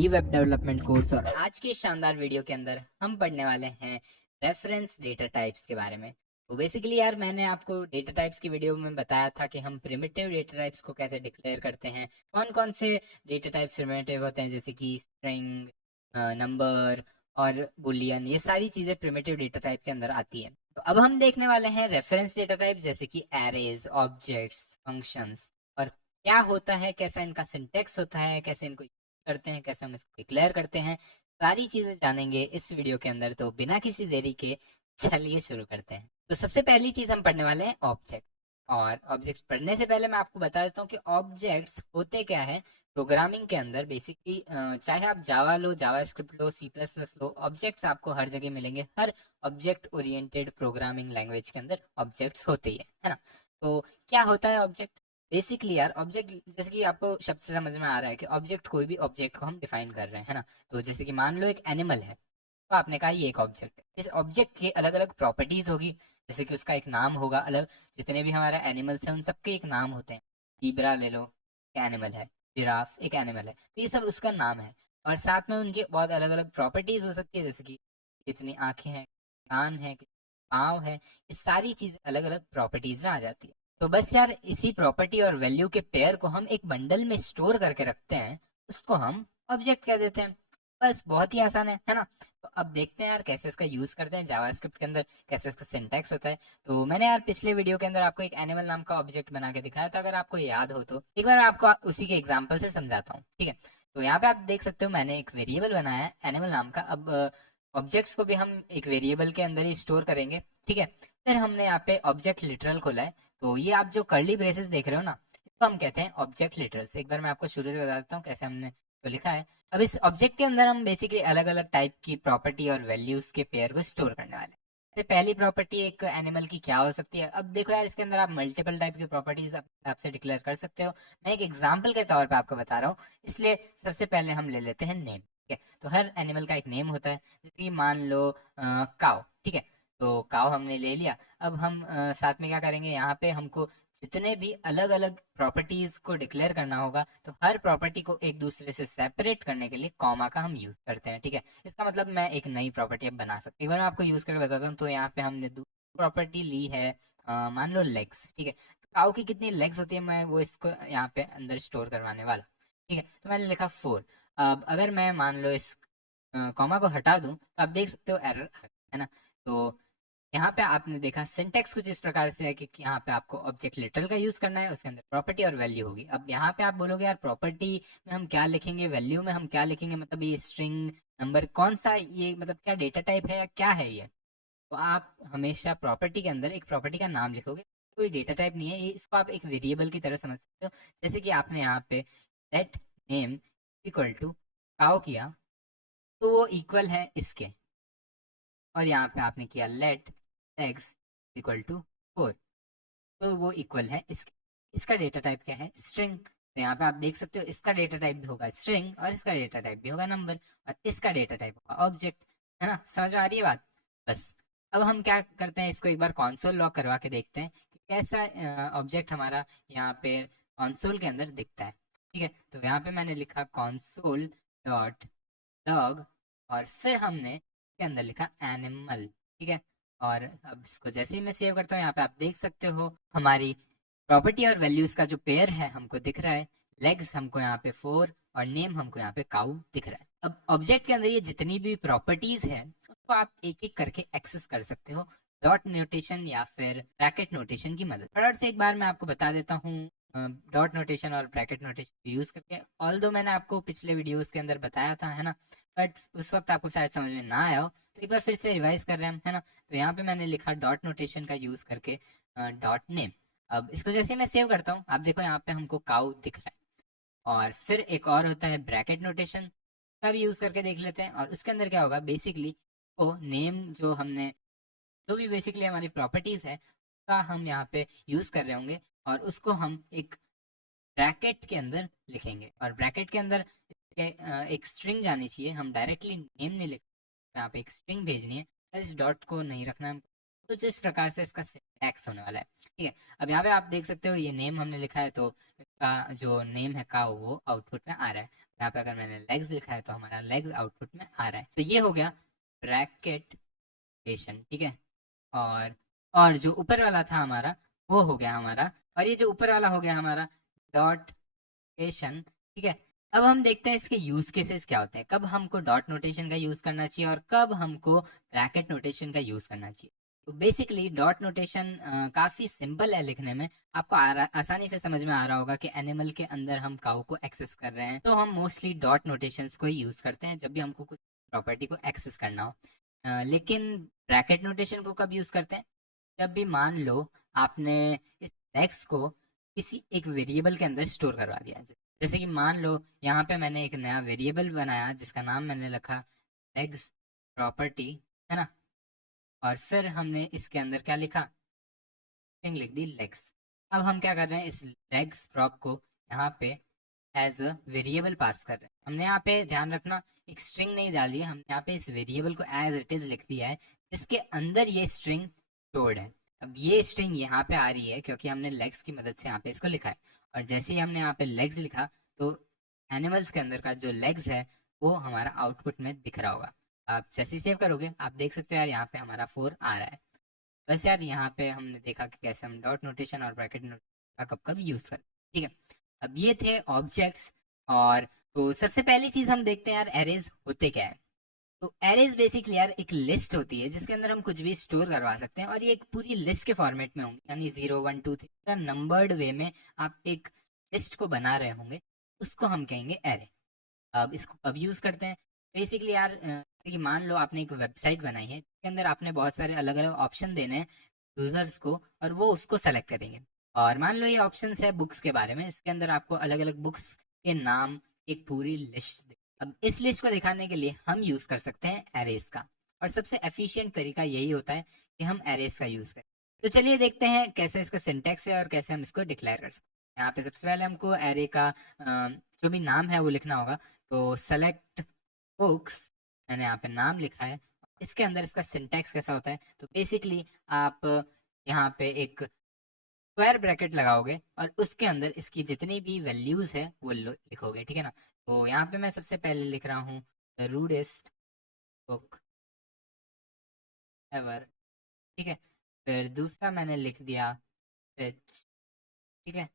ई web development course. और आज की शानदार वीडियो के अंदर हम पढ़ने वाले हैं रेफरेंस डेटा टाइप्स के बारे में। तो बेसिकली यार मैंने आपको डेटा टाइप्स की वीडियो में बताया था कि हम प्रिमिटिव डेटा टाइप्स को कैसे डिक्लेयर करते हैं, कौन कौन से डेटा टाइप्स प्रिमिटिव होते हैं, जैसे कि स्ट्रिंग, नंबर और बुलियन। ये सारी चीजें प्रिमिटिव डेटा टाइप के अंदर आती है। तो अब हम देखने वाले हैं रेफरेंस डेटा टाइप, जैसे कि एरेज, ऑब्जेक्ट्स, फंक्शंस, और क्या होता है, कैसा इनका सिंटेक्स होता है, कैसे इनको करते हैं, कैसे हम इसको डिक्लेयर करते हैं। सारी चीजें जानेंगे इस वीडियो के अंदर। तो बिना किसी देरी के चलिए शुरू करते हैं। तो सबसे पहली चीज हम पढ़ने वाले हैं ऑब्जेक्ट। और ऑब्जेक्ट्स पढ़ने से पहले मैं आपको बता देता हूँ कि ऑब्जेक्ट्स होते क्या है। प्रोग्रामिंग के अंदर बेसिकली चाहे आप जावा लो, जावा स्क्रिप्ट लो, C++ लो, ऑब्जेक्ट्स आपको हर जगह मिलेंगे। हर ऑब्जेक्ट ओरिएंटेड प्रोग्रामिंग लैंग्वेज के अंदर ऑब्जेक्ट्स होते ही है ना। तो क्या होता है ऑब्जेक्ट? बेसिकली यार ऑब्जेक्ट, जैसे कि आपको शब्द से समझ में आ रहा है कि ऑब्जेक्ट कोई भी ऑब्जेक्ट को हम डिफाइन कर रहे हैं, है ना। तो जैसे कि मान लो एक एनिमल है, तो आपने कहा ये एक ऑब्जेक्ट है। इस ऑब्जेक्ट की अलग अलग प्रॉपर्टीज होगी, जैसे कि उसका एक नाम होगा अलग। जितने भी हमारे एनिमल्स हैं उन सबके एक नाम होते हैं। ज़ीब्रा ले लो, एक एनिमल है। जिराफ एक एनिमल है, तो ये सब उसका नाम है। और साथ में उनकी बहुत अलग अलग प्रॉपर्टीज हो सकती है, जैसे कि कितनी आंखें हैं, कान है, पाँव है। ये सारी चीजें अलग अलग प्रॉपर्टीज में आ जाती है। तो बस यार इसी प्रॉपर्टी और वैल्यू के पेयर को हम एक बंडल में स्टोर करके रखते हैं, उसको हम ऑब्जेक्ट कह देते हैं। बस बहुत ही आसान है ना। तो अब देखते हैं यार कैसे इसका यूज करते हैं जावास्क्रिप्ट के अंदर, कैसे इसका सिंटैक्स होता है। तो मैंने यार पिछले वीडियो के अंदर आपको एक एनिमल नाम का ऑब्जेक्ट बना के दिखाया था, अगर आपको याद हो तो एक बार मैं आपको उसी के एग्जाम्पल से समझाता हूँ, ठीक है। तो यहाँ पे आप देख सकते हो मैंने एक वेरिएबल बनाया है एनिमल नाम का। अब ऑब्जेक्ट्स को भी हम एक वेरिएबल के अंदर ही स्टोर करेंगे, ठीक है। फिर हमने यहाँ पे ऑब्जेक्ट लिटरल खोला है। तो ये आप जो कर्ली ब्रेसेस देख रहे हो ना, इसको हम कहते हैं ऑब्जेक्ट लिटरल्स। एक बार मैं आपको शुरू से बता देता हूँ कैसे हमने तो लिखा है। अब इस ऑब्जेक्ट के अंदर हम बेसिकली अलग अलग टाइप की प्रॉपर्टी और वैल्यूज के पेयर को स्टोर करने वाले हैं। तो पहली प्रॉपर्टी एक एनिमल की क्या हो सकती है? अब देखो यार इसके अंदर आप मल्टीपल टाइप की प्रॉपर्टीज आपसे डिक्लेयर कर सकते हो। मैं एक एग्जांपल के तौर पे आपको बता रहा हूँ, इसलिए सबसे पहले हम ले लेते हैं नेम, ठीक है। तो हर एनिमल का एक नेम होता है, जैसे कि मान लो काव, ठीक है। तो काव हमने ले लिया। अब हम साथ में क्या करेंगे, यहाँ पे हमको जितने भी अलग अलग प्रॉपर्टीज को डिक्लेयर करना होगा, तो हर प्रॉपर्टी को एक दूसरे से सेपरेट करने के लिए कॉमा का हम यूज करते हैं, ठीक है। इसका मतलब मैं एक नई प्रॉपर्टी अब बना सकती हूँ। एक बार मैं आपको यूज करके बताता हूँ। तो यहाँ पे हमने दूसरी प्रॉपर्टी ली है, मान लो लेग्स, ठीक है। तो काऊ की कितनी लेग्स होती है, मैं वो इसको यहाँ पे अंदर स्टोर करवाने वाला, ठीक है। तो मैंने लिखा 4। अब अगर मैं मान लो इस कॉमा को हटा दूं, तो आप देख सकते हो एरर है ना। तो यहाँ पे आपने देखा सिंटेक्स कुछ इस प्रकार से है कि यहाँ पे आपको ऑब्जेक्ट लिटरल का यूज करना है, उसके अंदर प्रॉपर्टी और वैल्यू होगी। अब यहाँ पे आप बोलोगे यार प्रॉपर्टी में हम क्या लिखेंगे, वैल्यू में हम क्या लिखेंगे, मतलब ये स्ट्रिंग, नंबर, कौन सा ये, मतलब क्या डेटा टाइप है या क्या है ये? तो आप हमेशा प्रॉपर्टी के अंदर एक प्रॉपर्टी का नाम लिखोगे। कोई डेटा टाइप नहीं है ये, इसको आप एक वेरिएबल की तरह समझ सकते हो। जैसे कि आपने यहाँ पे लेट नेम इक्वल टू काउ किया, तो वो इक्वल है इसके। और यहाँ पे आपने किया लेट एक्स इक्वल टू 4, तो वो इक्वल है इसके। इसका डेटा टाइप क्या है? स्ट्रिंग। तो यहाँ पे आप देख सकते हो इसका डेटा टाइप भी होगा स्ट्रिंग, और इसका डेटा टाइप भी होगा नंबर, और इसका डेटा टाइप होगा ऑब्जेक्ट, है ना। समझ में आ रही है बात? बस अब हम क्या करते हैं, इसको एक बार कंसोल लॉग करवा के देखते हैं कि कैसा ऑब्जेक्ट हमारा यहाँ पे कंसोल के अंदर दिखता है, ठीक है। तो यहाँ पे मैंने लिखा कंसोल डॉट लॉग, और फिर हमने के अंदर लिखा एनिमल, ठीक है। और अब इसको जैसे ही मैं सेव करता हूँ, यहाँ पे आप देख सकते हो हमारी प्रॉपर्टी और वैल्यूज का जो पेयर है हमको दिख रहा है। लेग्स हमको यहाँ पे 4 और नेम हमको यहाँ पे काउ दिख रहा है। अब ऑब्जेक्ट के अंदर ये जितनी भी प्रॉपर्टीज है उसको आप एक एक करके एक्सेस कर सकते हो डॉट नोटेशन या फिर ब्रैकेट नोटेशन की मदद। फटाफट से एक बार मैं आपको बता देता हूँ डॉट नोटेशन और ब्रैकेट नोटेशन यूज करके। ऑल दो मैंने आपको पिछले वीडियोस के अंदर बताया था, है ना, बट उस वक्त आपको शायद समझ में ना आया हो, तो एक बार फिर से रिवाइज कर रहे हैं हम, है ना। तो यहाँ पे मैंने लिखा डॉट नोटेशन का यूज करके डॉट नेम। अब इसको जैसे मैं सेव करता हूँ, आप देखो यहाँ पे हमको काउ दिख रहा है। और फिर एक और होता है ब्रैकेट नोटेशन, का भी यूज करके देख लेते हैं। और उसके अंदर क्या होगा, बेसिकली वो नेम जो हमने, जो भी बेसिकली हमारी प्रॉपर्टीज है का हम यहाँ पे यूज कर रहे होंगे, और उसको हम एक ब्रैकेट के अंदर लिखेंगे। और ब्रैकेट के अंदर एक स्ट्रिंग जानी चाहिए, हम डायरेक्टली नेम नहीं लिख, यहाँ पे एक स्ट्रिंग भेजनी है, इस डॉट को नहीं रखना है। तो जिस प्रकार से इसका सिंटैक्स होने वाला है, ठीक है। अब यहाँ पे आप देख सकते हो ये नेम हमने लिखा है, तो इसका जो नेम है का वो आउटपुट में आ रहा है। यहाँ पे अगर मैंने लेग्स लिखा है तो हमारा लेग्स आउटपुट में आ रहा है। तो ये हो गया ब्रैकेट नोटेशन, ठीक है। और जो ऊपर वाला था हमारा वो हो गया हमारा, और ये जो ऊपर वाला हो गया हमारा डॉट नोटेशन, ठीक है। अब हम देखते हैं इसके यूज केसेस क्या होते हैं, कब हमको डॉट नोटेशन का यूज करना चाहिए और कब हमको ब्रैकेट नोटेशन का यूज करना चाहिए। तो बेसिकली डॉट नोटेशन काफी सिंपल है लिखने में, आपको आसानी से समझ में आ रहा होगा कि एनिमल के अंदर हम काउ को एक्सेस कर रहे हैं तो हम मोस्टली डॉट नोटेशंस को ही यूज करते हैं जब भी हमको कुछ प्रॉपर्टी को एक्सेस करना हो। लेकिन ब्रैकेट नोटेशन को कब यूज करते हैं, जब भी मान लो आपने इस टेक्स्ट को किसी एक वेरिएबल के अंदर स्टोर करवा दिया। जैसे कि मान लो यहाँ पे मैंने एक नया वेरिएबल बनाया जिसका नाम मैंने रखा लेग्स प्रॉपर्टी, है ना। और फिर हमने इसके अंदर क्या लिखा, स्ट्रिंग लिख दी लेग्स। अब हम क्या कर रहे हैं, इस लेग्स प्रॉप को यहाँ पे एज अ वेरिएबल पास कर रहे हैं। हमने यहाँ पे ध्यान रखना एक स्ट्रिंग नहीं डाली है, हमने यहाँ पे इस वेरिएबल को एज इट इज लिख दिया है जिसके अंदर ये स्ट्रिंग स्टोर्ड है। अब ये स्ट्रिंग यहाँ पे आ रही है क्योंकि हमने लेग्स की मदद से यहाँ पे इसको लिखा है, और जैसे ही हमने यहाँ पे लेग्स लिखा तो एनिमल्स के अंदर का जो लेग्स है वो हमारा आउटपुट में दिख रहा होगा। आप जैसे ही सेव करोगे आप देख सकते हो यार यहाँ पे हमारा 4 आ रहा है। बस यार यहाँ पे हमने देखा कि कैसे हम डॉट नोटेशन और ब्रैकेट नोटेशन का कब कब यूज करें, ठीक है। अब ये थे ऑब्जेक्ट्स। और तो सबसे पहली चीज हम देखते हैं यार एरेज होते क्या है। तो एरेज बेसिकली यार एक लिस्ट होती है जिसके अंदर हम कुछ भी स्टोर करवा सकते हैं, और ये एक पूरी लिस्ट के फॉर्मेट में होंगे, यानी 0 1 2 3 नंबर्ड वे में आप एक लिस्ट को बना रहे होंगे, उसको हम कहेंगे एरे। अब इसको कब यूज करते हैं, बेसिकली यार कि मान लो आपने एक वेबसाइट बनाई है जिसके अंदर आपने बहुत सारे अलग अलग ऑप्शन देने हैं यूजर्स को, और वो उसको सेलेक्ट करेंगे। और मान लो ये ऑप्शंस है बुक्स के बारे में, इसके अंदर आपको अलग अलग बुक्स के नाम एक पूरी लिस्ट। अब इस लिस्ट को दिखाने के लिए हम यूज कर सकते हैं एरेस का, और सबसे एफिशिएंट तरीका यही होता है कि हम एरेस का यूज करें। तो चलिए देखते हैं कैसे इसका सिंटेक्स है और कैसे हम इसको डिक्लेयर कर सकते हैं। यहाँ पे सबसे पहले हमको एरे का जो भी नाम है वो लिखना होगा। तो सेलेक्ट बुक्स, मैंने यहाँ पे नाम लिखा है। इसके अंदर इसका सिंटेक्स कैसा होता है, तो बेसिकली आप यहाँ पे एक स्क्वायर ब्रैकेट लगाओगे और उसके अंदर इसकी जितनी भी वैल्यूज है वो लिखोगे, ठीक है ना। तो यहाँ पे मैं सबसे पहले लिख रहा हूँ द रूडेस्ट बुक एवर, ठीक है। फिर दूसरा मैंने लिख दिया फिच, ठीक है।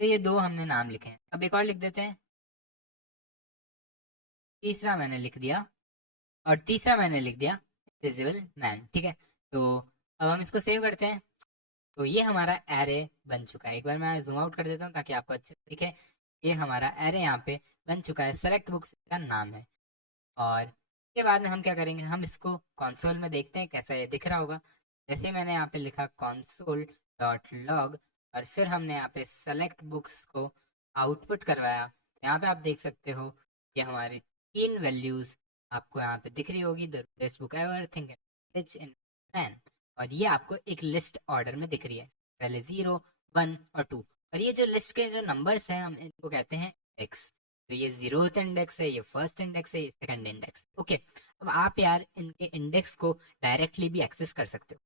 तो ये दो हमने नाम लिखे हैं, अब एक और लिख देते हैं। तीसरा मैंने लिख दिया, और तीसरा मैंने लिख दिया इनविजिबल मैन, ठीक है। तो अब हम इसको सेव करते हैं। तो ये हमारा एरे बन चुका है। एक बार मैं जूम आउट कर देता हूँ ताकि आपको अच्छे से दिखे। ये हमारा एरे यहाँ पे बन चुका है, सेलेक्ट बुक्स का नाम है। और इसके बाद में हम क्या करेंगे, हम इसको कंसोल में देखते हैं कैसा ये दिख रहा होगा। जैसे मैंने यहाँ पे लिखा console डॉट लॉग, और फिर हमने यहाँ पे सेलेक्ट बुक्स को आउटपुट करवाया, तो यहाँ पे आप देख सकते हो ये हमारी 3 वैल्यूज आपको यहाँ पे दिख रही होगी, the best book ever, think rich in man. और ये आपको एक लिस्ट ऑर्डर में दिख रही है, पहले 0 1 और 2। और ये जो लिस्ट के जो नंबर्स हैं हम इनको कहते हैं इंडेक्स। तो ये 0th इंडेक्स है, ये फर्स्ट इंडेक्स है, ये सेकंड इंडेक्स, ओके। अब आप यार इनके इंडेक्स को डायरेक्टली भी एक्सेस कर सकते हो।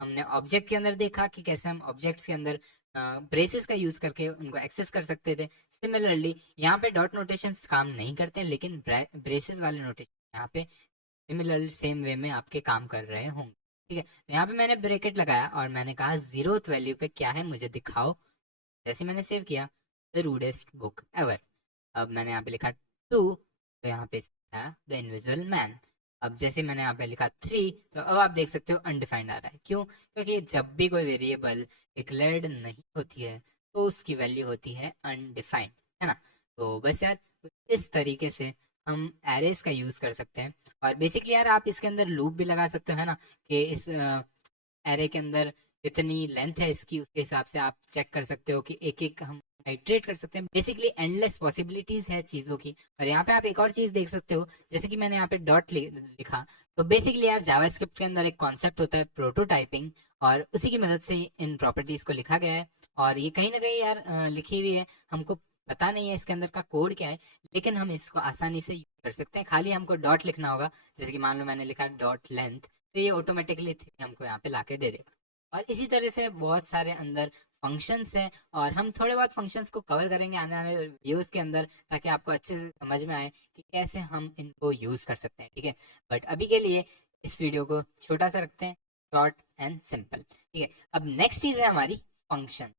हमने ऑब्जेक्ट के अंदर देखा कि कैसे हम ऑब्जेक्ट्स के अंदर ब्रेसेस का यूज करके उनको एक्सेस कर सकते थे। सिमिलरली यहाँ पे डॉट नोटेशंस काम नहीं करते, लेकिन ब्रेसेस वाले नोटेशन यहाँ पे सिमिलर सेम वे में आपके काम कर रहे होंगे, ठीक है। तो यहाँ पे मैंने ब्रैकेट लगाया और मैंने कहा 0th वैल्यू पे क्या है मुझे दिखाओ। जैसे मैंने सेव किया द रूडेस्ट बुक एवर। अब मैंने यहाँ पे लिखा 2, तो यहाँ पे था द इनविजिबल मैन। अब जैसे मैंने यहाँ पे लिखा 3, तो अब आप देख सकते हो अनडिफाइंड आ रहा है। क्यों, क्योंकि जब भी कोई वेरिएबल डिक्लेयर्ड नहीं होती है तो उसकी वैल्यू होती है अनडिफाइंड, है ना। तो बस यार इस तरीके से हम एरेस का यूज कर सकते हैं। और बेसिकली यार आप इसके अंदर लूप भी लगा सकते हो, है ना, कि इस एरे के अंदर कितनी लेंथ है इसकी, उसके हिसाब से आप चेक कर सकते हो कि एक एक हम आइट्रेट कर सकते हैं। बेसिकली एंडलेस पॉसिबिलिटीज है चीजों की। और यहाँ पे आप एक और चीज देख सकते हो, जैसे कि मैंने यहाँ पे डॉट लिखा। तो बेसिकली यार जावास्क्रिप्ट के अंदर एक कॉन्सेप्ट होता है प्रोटोटाइपिंग, और उसी की मदद से इन प्रॉपर्टीज को लिखा गया है। और ये कहीं ना कहीं यार लिखी हुई है, हमको पता नहीं है इसके अंदर का कोड क्या है, लेकिन हम इसको आसानी से यूज कर सकते हैं। खाली हमको डॉट लिखना होगा, जैसे कि मान लो मैंने लिखा डॉट लेंथ, तो ये ऑटोमेटिकली हमको यहाँ पे लाके दे देगा। और इसी तरह से बहुत सारे अंदर फंक्शंस हैं और हम थोड़े बहुत फंक्शंस को कवर करेंगे आने वाले वीडियोस के अंदर, ताकि आपको अच्छे से समझ में आए कि कैसे हम इनको यूज कर सकते हैं, ठीक है। बट अभी के लिए इस वीडियो को छोटा सा रखते हैं, शॉर्ट एंड सिंपल, ठीक है। अब नेक्स्ट चीज है हमारी फंक्शन,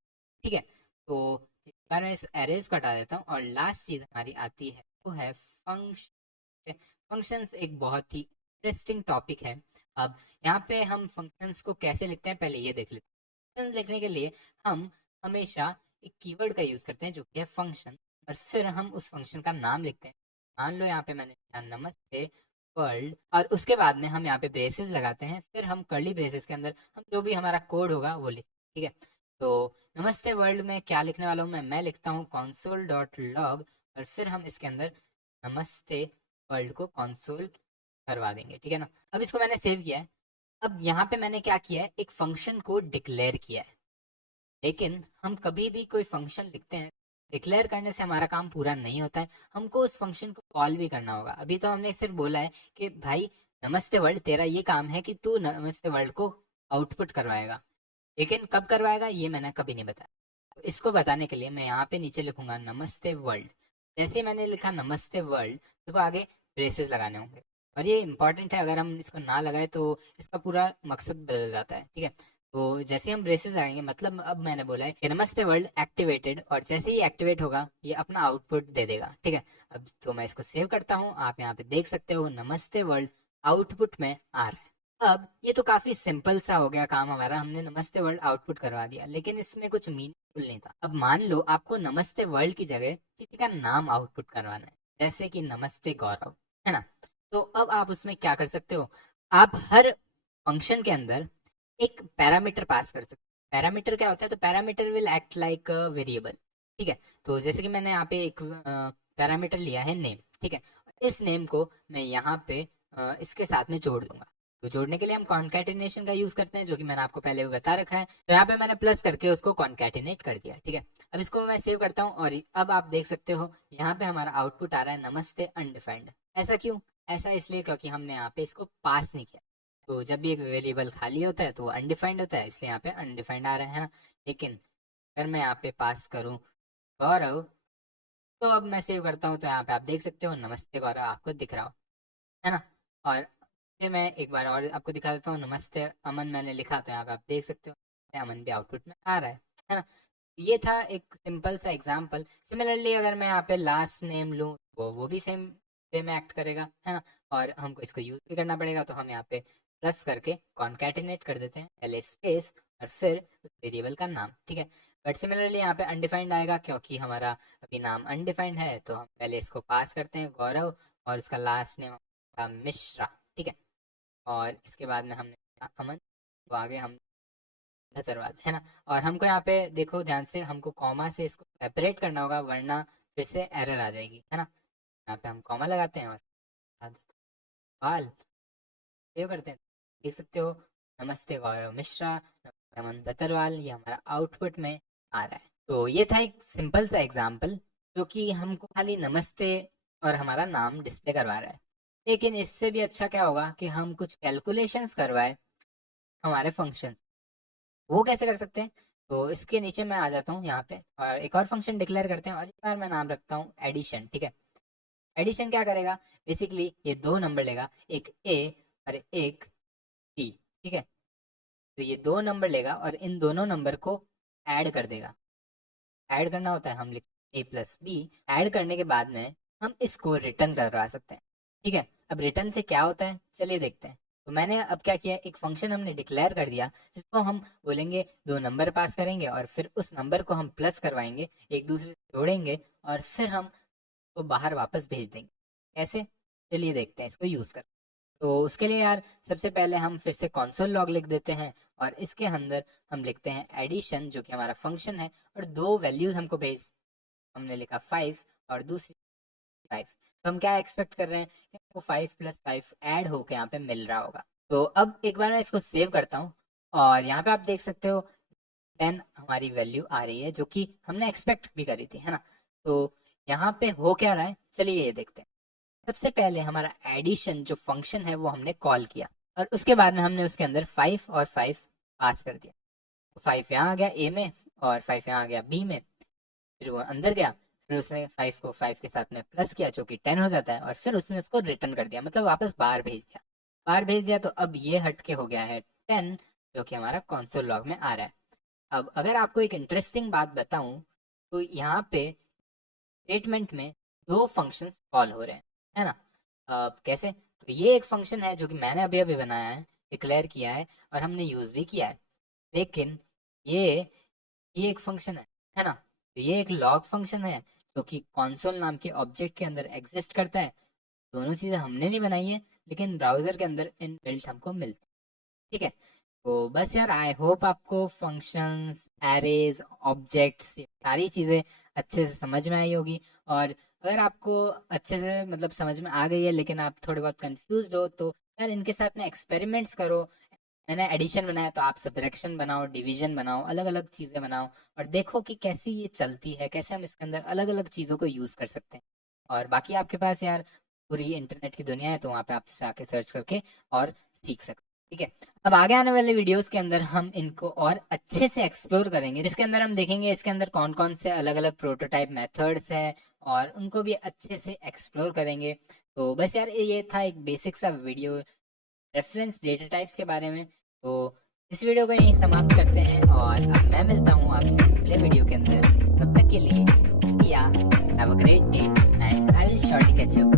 ठीक है। तो मैं इस एरेज को हटा देता हूँ और लास्ट चीज हमारी आती है वो है फंक्शन। फंक्शंस एक बहुत ही इंटरेस्टिंग टॉपिक है। अब यहाँ पे हम फंक्शंस को कैसे लिखते हैं पहले ये देख लेते हैं। फंक्शन लिखने के लिए हम हमेशा एक कीवर्ड का यूज करते हैं जो कि है फंक्शन, और फिर हम उस फंक्शन का नाम लिखते हैं। मान लो यहाँ पे मैंने लिखा नमस्ते वर्ल्ड, और उसके बाद में हम यहाँ पे ब्रेसेस लगाते हैं, फिर हम कर्ली ब्रेसेस के अंदर हम जो भी हमारा कोड होगा वो लिख, ठीक है। तो नमस्ते वर्ल्ड में क्या लिखने वाला हूँ मैं लिखता हूँ console.log, और फिर हम इसके अंदर नमस्ते वर्ल्ड को कंसोल करवा देंगे, ठीक है ना। अब इसको मैंने सेव किया है। अब यहाँ पे मैंने क्या किया है, एक फंक्शन को डिक्लेयर किया है। लेकिन हम कभी भी कोई फंक्शन लिखते हैं, डिक्लेयर करने से हमारा काम पूरा नहीं होता है, हमको उस फंक्शन को कॉल भी करना होगा। अभी तो हमने सिर्फ बोला है कि भाई नमस्ते वर्ल्ड, तेरा ये काम है कि तू नमस्ते वर्ल्ड को आउटपुट करवाएगा, लेकिन कब करवाएगा ये मैंने कभी नहीं बताया। तो इसको बताने के लिए मैं यहाँ पे नीचे लिखूंगा नमस्ते वर्ल्ड। जैसे ही मैंने लिखा नमस्ते वर्ल्ड, तो आगे ब्रेसेस लगाने होंगे, और ये इंपॉर्टेंट है, अगर हम इसको ना लगाए तो इसका पूरा मकसद बदल जाता है, ठीक है। तो जैसे हम ब्रेसेस लगाएंगे, मतलब अब मैंने बोला है कि नमस्ते वर्ल्ड एक्टिवेटेड, और जैसे ही एक्टिवेट होगा ये अपना आउटपुट दे देगा, ठीक है। अब तो मैं इसको सेव करता हूँ, आप यहाँ पे देख सकते हो नमस्ते वर्ल्ड आउटपुट में आ रहा है। अब ये तो काफी सिंपल सा हो गया काम हमारा, हमने नमस्ते वर्ल्ड आउटपुट करवा दिया, लेकिन इसमें कुछ मीनिंगफुल नहीं था। अब मान लो आपको नमस्ते वर्ल्ड की जगह किसी का नाम आउटपुट करवाना है, जैसे कि नमस्ते गौरव, है ना। तो अब आप उसमें क्या कर सकते हो, आप हर फंक्शन के अंदर एक पैरामीटर पास कर सकते हो। पैरामीटर क्या होता है, तो parameter will act like variable, ठीक है। तो जैसे कि मैंने यहाँ पे एक पैरामीटर लिया है नेम, ठीक है। इस नेम को मैं यहाँ पे इसके साथ में जोड़ दूंगा। तो जोड़ने के लिए हम कॉन्कैटिनेशन का यूज करते हैं, जो कि मैंने आपको पहले भी बता रखा है। तो यहाँ पे मैंने प्लस करके उसको कॉन्कैटिनेट कर दिया, ठीक है। अब इसको मैं सेव करता हूँ, और अब आप देख सकते हो यहाँ पे हमारा आउटपुट आ रहा है नमस्ते अनडिफाइंड। ऐसा क्यों, ऐसा इसलिए क्योंकि हमने यहाँ पे इसको पास नहीं किया। तो जब भी एक वेरिएबल खाली होता है तो वो अनडिफाइंड होता है, इसलिए यहाँ पे अनडिफाइंड आ रहा है ना। लेकिन अगर मैं यहाँ पे पास करूँ गौरव, तो अब मैं सेव करता हूँ, तो यहाँ पे आप देख सकते हो नमस्ते गौरव आपको दिख रहा हो, है ना। और फिर मैं एक बार और आपको दिखा देता हूँ, नमस्ते अमन मैंने लिखा, तो यहाँ पे आप देख सकते हो अमन भी आउटपुट में आ रहा है ना। ये था एक सिंपल सा एग्जांपल। सिमिलरली अगर मैं यहाँ पे लास्ट नेम लूँ तो वो भी सेम वे में एक्ट करेगा, है ना। और हमको इसको यूज भी करना पड़ेगा, तो हम यहाँ पे प्लस करके कॉन्कैटिनेट कर देते हैं, पहले स्पेस और फिर उस वेरिएबल का नाम, ठीक है। बट सिमिलरली यहाँ पे अनडिफाइंड आएगा, क्योंकि हमारा अभी नाम अनडिफाइंड है, तो हम पहले इसको पास करते हैं गौरव, और उसका लास्ट नेम मिश्रा, ठीक है। और इसके बाद में हमने अमन, तो आगे हम नजरवाल, है ना। और हमको यहाँ पे देखो ध्यान से, हमको कॉमा से इसको सेपरेट करना होगा, वरना फिर से एरर आ जाएगी, है ना। यहाँ पे हम कॉमा लगाते हैं और बाल सेव करते हैं, देख सकते हो नमस्ते गौरव मिश्रा, नमस्ते अमन दतरवाल, ये हमारा आउटपुट में आ रहा है। तो ये था एक सिंपल सा एग्जाम्पल, जो कि हमको खाली नमस्ते और हमारा नाम डिस्प्ले करवा रहा है। लेकिन इससे भी अच्छा क्या होगा कि हम कुछ कैलकुलेशंस करवाए हमारे फंक्शन। वो कैसे कर सकते हैं, तो इसके नीचे मैं आ जाता हूँ यहाँ पे, और एक और फंक्शन डिक्लेयर करते हैं, और इस बार मैं नाम रखता हूँ एडिशन, ठीक है। एडिशन क्या करेगा, बेसिकली ये दो नंबर लेगा, एक ए और एक बी, ठीक है। तो ये दो नंबर लेगा और इन दोनों नंबर को ऐड कर देगा। ऐड करना होता है, हम लिखते A+B। ऐड करने के बाद में हम इसको रिटर्न करवा सकते हैं, ठीक है। अब रिटर्न से क्या होता है चलिए देखते हैं। तो मैंने अब क्या किया, एक फंक्शन हमने डिक्लेयर कर दिया, जिसको हम बोलेंगे दो नंबर पास करेंगे, और फिर उस नंबर को हम प्लस करवाएंगे, एक दूसरे से जोड़ेंगे, और फिर हम तो बाहर वापस भेज देंगे। कैसे, चलिए देखते हैं इसको यूज कर। तो उसके लिए यार सबसे पहले हम फिर से console log लिख देते हैं, और इसके अंदर हम लिखते हैं एडिशन, जो कि हमारा फंक्शन है, और दो वैल्यूज हमको भेज, हमने लिखा 5 और दूसरी 5। तो हम क्या एक्सपेक्ट कर रहे हैं कि हमको 5 + 5 ऐड होके यहाँ पे मिल रहा होगा। तो अब एक बार मैं इसको सेव करता हूँ, और यहाँ पे आप देख सकते हो 10 हमारी वैल्यू आ रही है, जो कि हमने एक्सपेक्ट भी करी थी, है ना। तो यहाँ पे हो क्या रहा है चलिए ये देखते हैं। सबसे पहले हमारा एडिशन जो फंक्शन है वो हमने कॉल किया, और उसके बाद में हमने उसके अंदर 5 और 5 पास कर दिया। 5 यहाँ आ गया ए में और 5 यहाँ आ गया बी में। फिर वो अंदर गया, फिर उसने 5 को 5 के साथ में प्लस किया जो कि 10 हो जाता है, और फिर उसने उसको रिटर्न कर दिया, मतलब वापस बाहर भेज दिया। बाहर भेज दिया तो अब ये हटके हो गया है 10, जो कि हमारा कंसोल लॉग में आ रहा है। अब अगर आपको एक इंटरेस्टिंग बात बताऊं तो यहाँ पे स्टेटमेंट में 2 फंक्शन कॉल हो रहे हैं, है ना। कैसे? तो ये एक फंक्शन है जो कि मैंने अभी अभी बनाया है, डिक्लेयर किया है और हमने यूज भी किया है। लेकिन ये एक फंक्शन है ना। तो ये एक लॉग फंक्शन है जो कि कंसोल नाम के ऑब्जेक्ट के अंदर एग्जिस्ट करता है। दोनों चीजें हमने नहीं बनाई है, लेकिन ब्राउजर के अंदर इनबिल्ट हमको मिलती है। ठीक है, तो बस यार आई होप आपको फंक्शंस, एरेज, ऑब्जेक्ट्स, सारी चीजें अच्छे से समझ में आई होगी। और अगर आपको अच्छे से मतलब समझ में आ गई है लेकिन आप थोड़े बहुत कंफ्यूज हो तो यार इनके साथ में एक्सपेरिमेंट्स करो। मैंने एडिशन बनाया तो आप सब्ट्रैक्शन बनाओ, डिवीजन बनाओ, अलग अलग चीजें बनाओ और देखो कि कैसी ये चलती है, कैसे हम इसके अंदर अलग अलग चीजों को यूज कर सकते हैं। और बाकी आपके पास यार पूरी इंटरनेट की दुनिया है, तो वहाँ पे आप जाके सर्च करके और सीख सकते हैं। ठीक है, अब आगे आने वाले वीडियोस के अंदर हम इनको और अच्छे से एक्सप्लोर करेंगे, जिसके अंदर हम देखेंगे इसके अंदर कौन कौन से अलग अलग प्रोटोटाइप मेथड्स है और उनको भी अच्छे से एक्सप्लोर करेंगे। तो बस यार ये था एक बेसिक सा वीडियो रेफरेंस डेटा टाइप्स के बारे में। तो इस वीडियो को यहीं समाप्त करते हैं और अब मैं मिलता हूँ आपसे अगले वीडियो के अंदर। तब तक के लिए have a great day and I will shortly catch you.